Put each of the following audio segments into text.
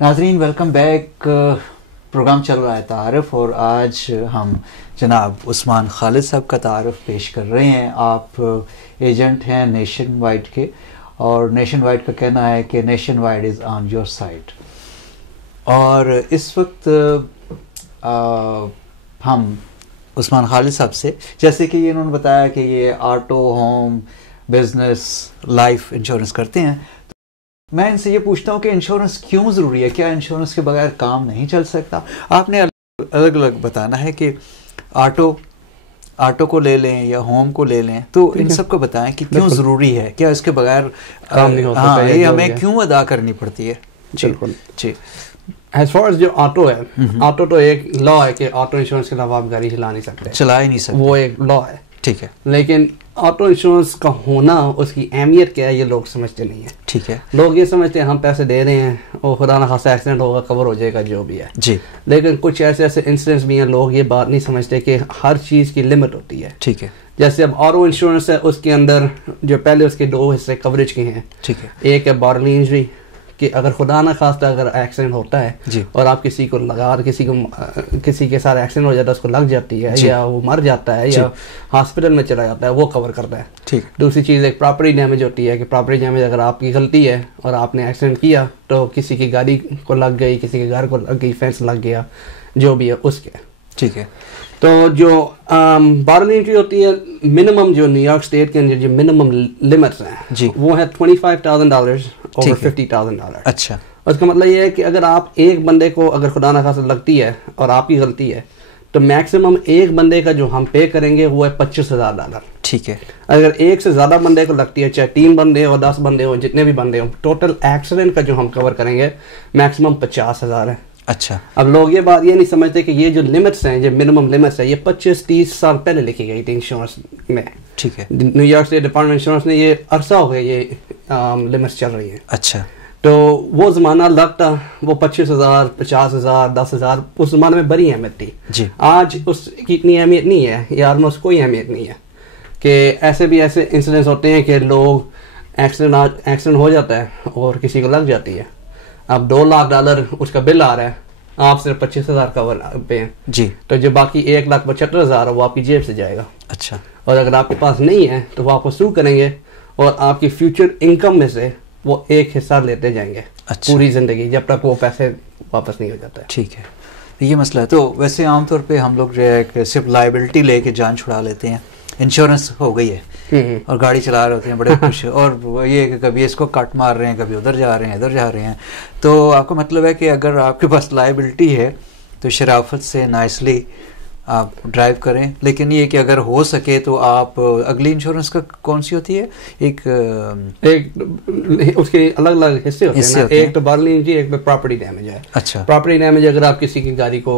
नाज़रीन welcome back. Programme चल रहा है तारफ़ और आज हम जनाब उस्मान खालिद साहब का तारफ़ पेश कर रहे हैं। आप एजेंट हैं नेशन वाइड के और नेशन वाइड का कहना है कि nation wide is on your side. और इस वक्त हम उस्मान खालिद साहब से, जैसे कि ये इन्होंने बताया कि ये auto, home, business, life insurance करते हैं, मैं इनसे ये पूछता हूँ कि इंश्योरेंस क्यों ज़रूरी है? क्या इंश्योरेंस के बगैर काम नहीं चल सकता? आपने अलग अलग बताना है कि ऑटो को ले लें या होम को ले लें, तो इन सब को बताएं कि क्यों ज़रूरी है, क्या इसके बगैर काम नहीं हो सकता? हाँ, ये हमें क्यों अदा करनी पड़ती है? बिल्कुल जी। एज फार एज जो ऑटो है, ऑटो तो एक लॉ है कि ऑटो इंश्योरेंस के अलावा आप गाड़ी चला ही नहीं सकते, वो एक लॉ है, ठीक है। लेकिन ऑटो इंश्योरेंस का होना, उसकी अहमियत क्या है, ये लोग समझते नहीं है, ठीक है। लोग ये समझते हैं हम पैसे दे रहे हैं और खुदा ना खासा एक्सीडेंट होगा, कवर हो जाएगा, जो भी है जी। लेकिन कुछ ऐसे इंसिडेंट्स भी हैं, लोग ये बात नहीं समझते कि हर चीज़ की लिमिट होती है, ठीक है। जैसे अब ऑटो इंश्योरेंस है, उसके अंदर जो पहले उसके दो हिस्से कवरेज के हैं, ठीक है। एक है बॉडली इंजरी, कि अगर खुदा ना खास्ता अगर एक्सीडेंट होता है और आप किसी को लगा, किसी के साथ एक्सीडेंट हो जाता है, उसको लग जाती है या वो मर जाता है या हॉस्पिटल में चला जाता है, वो कवर करता है, ठीक। दूसरी चीज़ एक प्रॉपर्टी डैमेज होती है कि प्रॉपर्टी डैमेज अगर आपकी गलती है और आपने एक्सीडेंट किया तो किसी की गाड़ी को लग गई, किसी के घर को लग गई, फेंस लग गया, जो भी है उसके, ठीक है। तो जो बॉडली इंजरी होती है, मिनिमम जो न्यूयॉर्क स्टेट के अंदर जो मिनिमम लिमिट्स हैं वो है $25,000 और $50,000। अच्छा, उसका मतलब ये है कि अगर आप एक बंदे को अगर खुदा ना खासा लगती है और आपकी गलती है तो मैक्सिमम एक बंदे का जो हम पे करेंगे वो है $25,000, ठीक है। अगर एक से ज़्यादा बंदे को लगती है, चाहे 3 बंदे हो, 10 बंदे हो, जितने भी बंदे हो, टोटल एक्सीडेंट का जो हम कवर करेंगे मैक्सिमम $50,000 है। अच्छा, अब लोग ये बात ये नहीं समझते कि ये जो लिमिट्स हैं, जो मिनिमम लिमिट्स है, ये 25-30 साल पहले लिखी गई थी इंश्योरेंस में, ठीक है। न्यूयॉर्क स्टेट डिपार्टमेंट इंश्योरेंस ने ये अरसा हो गया ये लिमिट्स चल रही है। अच्छा, तो वो ज़माना लगता, वो 25,000, 50,000, 10,000 उस ज़माने में बड़ी अहमियत थी जी। आज उसकी इतनी अहमियत नहीं है, या ऑलमोस्ट कोई अहमियत नहीं है। कि ऐसे भी ऐसे इंसिडेंट्स होते हैं कि लोग एक्सीडेंट हो जाता है और किसी को लग जाती है, अब $2 लाख उसका बिल आ रहा है, आप सिर्फ 25,000 कवर पे हैं जी, तो जो बाकी 1,75,000 है वो आपकी जेब से जाएगा। अच्छा, और अगर आपके पास नहीं है तो वो आपको सू करेंगे और आपकी फ्यूचर इनकम में से वो एक हिस्सा लेते जाएंगे। अच्छा, पूरी जिंदगी, जब तक वो पैसे वापस नहीं हो जाता है, ठीक है। ये मसला है। तो वैसे आमतौर पे हम लोग जो है कि सिर्फ लाइबिलिटी लेके जान छुड़ा लेते हैं, इंश्योरेंस हो गई है और गाड़ी चला रहे होते हैं बड़े खुश, और ये कि कभी इसको कट मार रहे हैं, कभी उधर जा रहे हैं, इधर जा रहे हैं। तो आपका मतलब है कि अगर आपके पास लाइबिलिटी है तो शराफत से नाइसली आप ड्राइव करें, लेकिन ये कि अगर हो सके तो आप अगली इंश्योरेंस का कौन सी होती है, एक उसके अलग अलग हिस्से होते हैं ना, एक तो बॉडली इंजरी, एक तो प्रॉपर्टी डैमेज है। अच्छा, प्रॉपर्टी डैमेज अगर आप किसी की गाड़ी को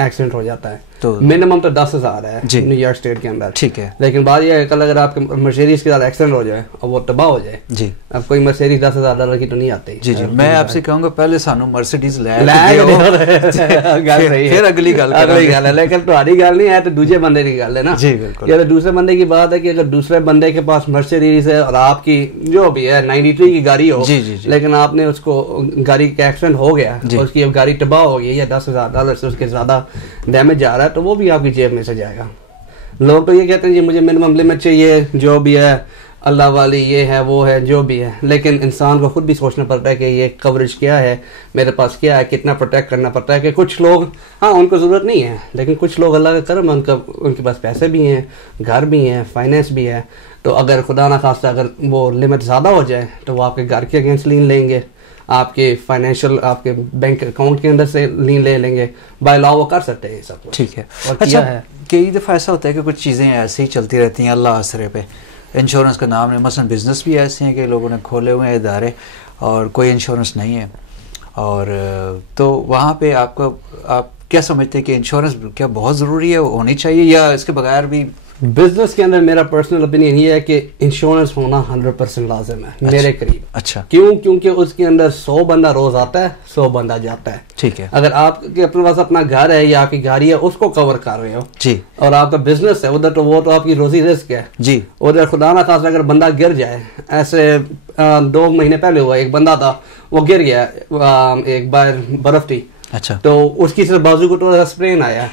एक्सीडेंट हो जाता है तो मिनिमम तो 10,000 है न्यूयॉर्क स्टेट के अंदर, ठीक है। लेकिन बात यह है कल अगर आपके मर्सिडीज के साथ एक्सीडेंट हो जाए और वो तबाह हो जाए जी, अब कोई मर्सिडीज $10,000 की तो नहीं आती जी जी। मैं आपसे कहूँगा पहले सानू मर्सिडीज फिर अगली गल है, लेकिन तुम्हारी गल नहीं है तो दूसरे बंदे की गल है ना जी। बिल्कुल, या तो दूसरे बंदे की बात है कि अगर दूसरे बंदे के पास मर्सिडीज है और आपकी जो भी है 93 की गाड़ी हो जी जी, लेकिन आपने उसको गाड़ी का एक्सीडेंट हो गया, उसकी अब गाड़ी तबाह हो गई या $10,000 से उसके ज्यादा डैमेज जा रहा है, तो वो भी आपकी जेब में से जाएगा। लोग तो ये कहते हैं जी मुझे मिनिमम लिमिट चाहिए, जो भी है अल्लाह वाली, ये है वो है, जो भी है, लेकिन इंसान को खुद भी सोचना पड़ता है कि ये कवरेज क्या है, मेरे पास क्या है, कितना प्रोटेक्ट करना पड़ता है। कि कुछ लोग हाँ उनको ज़रूरत नहीं है, लेकिन कुछ लोग अल्लाह का करम है, उनके पास पैसे भी हैं, घर भी हैं, फाइनेंस भी है, तो अगर खुदा ना खास्ता अगर वो लिमिट ज़्यादा हो जाए तो वो आपके घर के अगेंस्ट लीन लेंगे, आपके फाइनेंशियल आपके बैंक अकाउंट के अंदर से लीन ले लेंगे, बाय लॉ वो कर सकते हैं ये सब, ठीक है। और अच्छा है कई दफ़ा ऐसा होता है कि कुछ चीज़ें ऐसे ही चलती रहती हैं अल्लाह आसरे पे, इंश्योरेंस का नाम है, मसलन बिज़नेस भी ऐसे हैं कि लोगों ने खोले हुए हैं इदारे और कोई इंश्योरेंस नहीं है, और तो वहाँ पे आप क्या समझते हैं कि इंश्योरेंस क्या बहुत ज़रूरी है, होनी चाहिए, या इसके बगैर भी بزنس کے اندر میرا پرسنل اوپینین یہ ہے کہ انشورنس ہونا 100% لازم ہے میرے قریب. اچھا. کیوں؟ کیونکہ اس کے اندر 100 بندہ روز آتا ہے, 100 بندہ جاتا ہے. ٹھیک ہے. اگر آپ کے اپنے پاس اپنا گھر ہے یا آپ کی گاڑی ہے, اس کو کور کر رہے ہو جی, اور آپ کا بزنس ہے ادھر, تو وہ تو آپ کی روزی رزق ہے جی. ادھر خدا نہ خاصا اگر بندہ گر جائے, ایسے 2 مہینے پہلے ہوا, ایک بندہ تھا وہ گر گیا ایک بار برف تھی. اچھا. تو اس کی صرف بازو کو تھوڑا اسپرین آیا,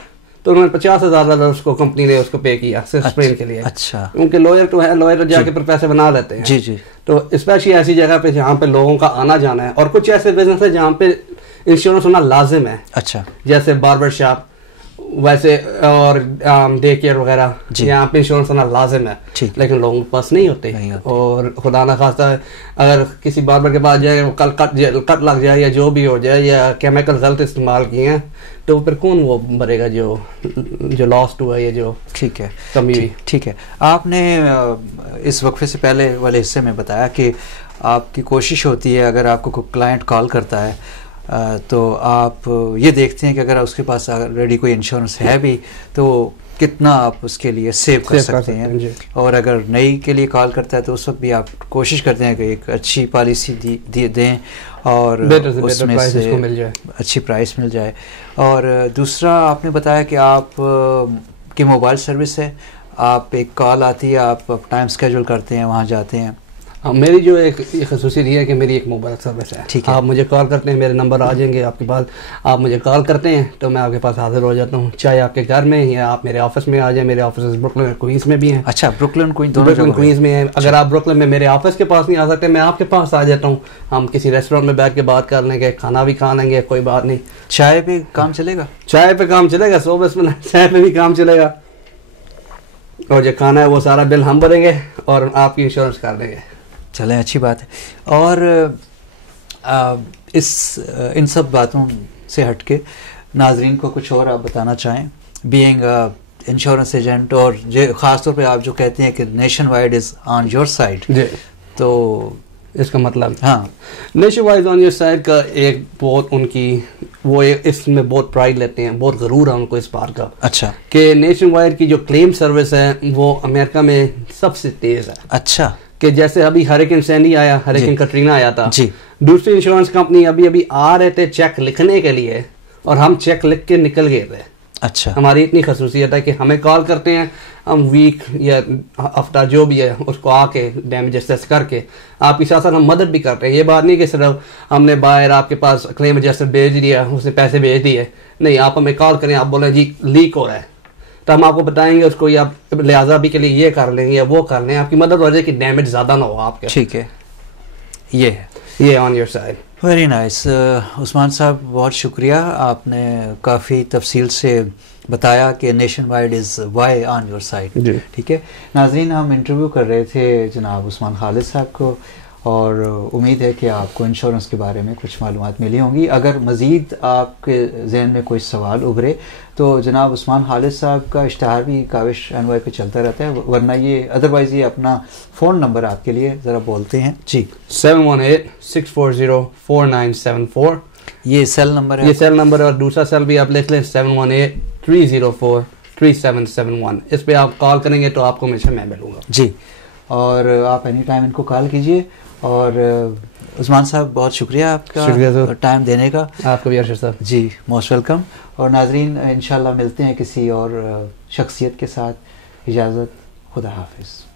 تو انہوں نے $50,000 اس کو کمپنی نے اس کو پے کیا صرف اسپرین کے لیے. اچھا. کیونکہ لوئر تو ہے, لوئر جا کے پیسے بنا لیتے ہیں. جی جی. تو اسپیشلی ایسی جگہ پہ جہاں پہ لوگوں کا آنا جانا ہے, اور کچھ ایسے بزنس ہے جہاں پہ انشورنس ہونا لازم ہے. اچھا. جیسے باربر شاپ ویسے, اور ڈے کیئر وغیرہ, یہاں پہ انشورنس ہونا لازم ہے. لیکن لوگوں کے پاس نہیں ہوتے, اور خدا نہ خواستہ اگر کسی باربر کے پاس جائے, کل کٹ لگ جائے یا جو بھی ہو جائے, یا کیمیکل غلط استعمال کیے ہیں, تو پھر کون وہ بھرے گا جو لاسٹ ہوا ہے, یہ جو ٹھیک ہے کمی. ٹھیک ہے. آپ نے اس وقفے سے پہلے والے حصے میں بتایا کہ آپ کی کوشش ہوتی ہے اگر آپ کو کوئی کلائنٹ کال کرتا ہے تو آپ یہ دیکھتے ہیں کہ اگر اس کے پاس آلریڈی کوئی انشورنس ہے بھی تو کتنا آپ اس کے لیے سیو کر سکتے ہیں, اور اگر نئی کے لیے کال کرتا ہے تو اس وقت بھی آپ کوشش کرتے ہیں کہ ایک اچھی پالیسی دیں اور اس میں سے اچھی پرائس مل جائے. اور دوسرا آپ نے بتایا کہ آپ کی موبائل سروس ہے, آپ ایک کال آتی ہے, آپ ٹائم اسکیجول کرتے ہیں, وہاں جاتے ہیں. میری جو ایک خصوصیت یہ ہے کہ میری ایک موبائل سروس ہے. ٹھیک ہے. آپ مجھے کال کرتے ہیں, میرے نمبر آ جائیں گے آپ کے پاس, آپ مجھے کال کرتے ہیں تو میں آپ کے پاس حاضر ہو جاتا ہوں, چاہے آپ کے گھر میں یا آپ میرے آفس میں آ جائیں. میرے آفس بروکلن کوئنز میں بھی ہیں. اچھا, بروکلن کوئنز میں ہیں. اگر آپ بروکلن میں میرے آفس کے پاس نہیں آ سکتے, میں آپ کے پاس آ جاتا ہوں, ہم کسی ریسٹورینٹ میں بیٹھ کے بات کر لیں گے, کھانا بھی کھا لیں گے, کوئی بات نہیں. چائے پہ کام چلے گا؟ چائے پہ کام چلے گا, 100 منٹ چائے پہ بھی کام چلے گا, اور جو کھانا ہے وہ سارا بل ہم بھریں گے اور آپ کی انشورنس کر دیں گے. چلیں, اچھی بات ہے. اور ان سب باتوں سے ہٹ کے ناظرین کو کچھ اور آپ بتانا چاہیں, بینگ انشورنس ایجنٹ, اور خاص طور پہ آپ جو کہتے ہیں کہ nationwide is on your side, تو اس کا مطلب ہاں nationwide on your side کا ایک بہت ان کی وہ اس میں بہت پرائڈ لیتے ہیں, بہت غرور ہے ان کو اس بات کا. اچھا. کہ نیشن وائڈ کی جو کلیم سروس ہے وہ امریکہ میں سب سے تیز ہے. اچھا. کہ جیسے ابھی ہریکن سینڈی آیا, ہریکن کٹرینا آیا تھا, جی, دوسری انشورنس کمپنی ابھی آ رہے تھے چیک لکھنے کے لیے, اور ہم چیک لکھ کے نکل گئے تھے. اچھا. ہماری اتنی خصوصیت ہے کہ ہمیں کال کرتے ہیں, ہم ویک یا ہفتہ جو بھی ہے اس کو آ کے ڈیمیج اسیس کر کے آپ کی ساتھ ساتھ ہم مدد بھی کرتے ہیں. یہ بات نہیں کہ صرف ہم نے باہر آپ کے پاس کلیم ایڈجسٹر بھیج دیا, اس نے پیسے بھیج دیے, نہیں, آپ ہمیں کال کریں, آپ بولیں جی لیک ہو رہا ہے, تو ہم آپ کو بتائیں گے اس کو, یا لہٰذا بھی کے لیے یہ کر لیں گے یا وہ کر لیں, آپ کی مدد ہو جائے کہ ڈیمیج زیادہ نہ ہو آپ کے. ٹھیک ہے, یہ on your side. Very nice. Usman صاحب بہت شکریہ, آپ نے کافی تفصیل سے بتایا کہ نیشن وائڈ از وائی آن یور سائڈ. ٹھیک ہے ناظرین, ہم انٹرویو کر رہے تھے جناب عثمان خالد صاحب کو, اور امید ہے کہ آپ کو انشورنس کے بارے میں کچھ معلومات ملی ہوں گی. اگر مزید آپ کے ذہن میں کوئی سوال ابھرے تو جناب عثمان خالد صاحب کا اشتہار بھی کاوش NY پہ چلتا رہتا ہے, ورنہ یہ ادروائز یہ اپنا فون نمبر آپ کے لیے ذرا بولتے ہیں. جی, 718-640-4974 یہ سیل نمبر ہے. یہ سیل نمبر ہے, اور دوسرا سیل بھی آپ لکھ لیں 718-304-3771. اس پہ آپ کال کریں گے تو آپ کو ہمیشہ میں ملوں گا. جی, اور آپ اینی ٹائم ان کو کال کیجیے. اور عثمان صاحب بہت شکریہ آپ کا ٹائم دینے کا. آپ کو بھی ارشد صاحب. جی, موسٹ ویلکم. اور ناظرین انشاءاللہ ملتے ہیں کسی اور شخصیت کے ساتھ. اجازت, خدا حافظ.